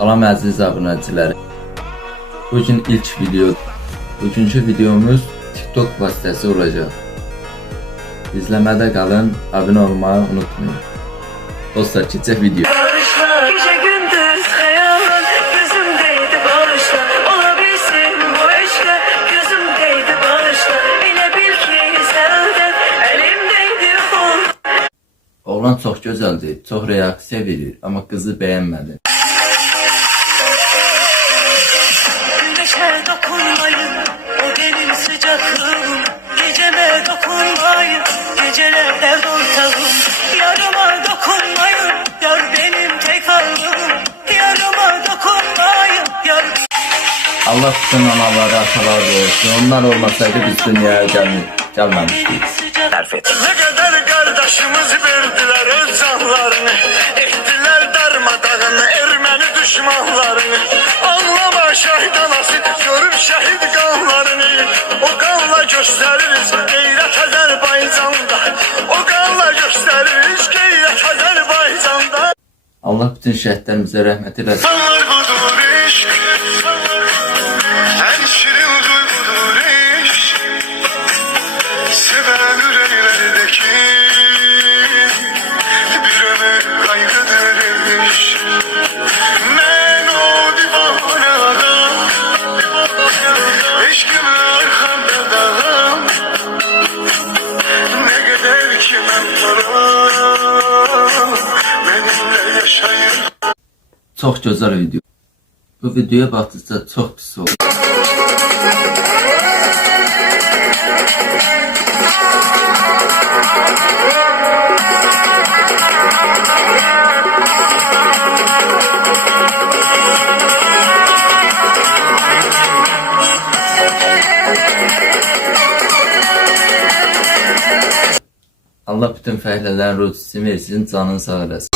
Salam əziz abunəçiləri. Bugün ilk video. Bugünkü videomuz TikTok vasitəsi olacaq. İzləmədə qalın, abunə olmayı unutmayın. Dostlar, keçək video. Gece gündüz hayalın gözümdeydi bağışla. Olabilsin bu eşle gözümdeydi bağışla. Bile bil ki senden elimdeydi kol. Oğlan çox gözəldir, çox reaksiya verir, amma qızı bəyənmədi. Güneşe dokunmayın, o benim sıcaklığım. Geceme dokunmayın, gecelerde ortağım. Yarıma dokunmayın, yar benim tek ağrım. Yarıma dokunmayın, yar. Allah bütün anaları, ataları olsun. Onlar olmasaydı biz dünyaya gəlməmişdik. Ne kadar kardeşimiz verdiler öz canlarını, ettiler darmadağını Ermeni düşmanlarını. Anlama şehit anası görüp şehit kanlarını. O kanla gösteririz gayret Azerbaycan'da. O kanla gösteririz gayret Azerbaycan'da. Allah bütün şəhidlərimizə rəhmət eləsin. Sanlar budur iş, en şirin duygudur iş. Seven yüreklerdeki bir ömür kaygıdır iş. Ben o divane adam, eşkimi arkamda dağım. Ne kadar ki ben varım, benimle yaşayın. Çox gözəl video. Bu videoya baxdıqca çox pis oldu. Allah bütün fəhlələrin ruzisini versin, canını sağ eləsin.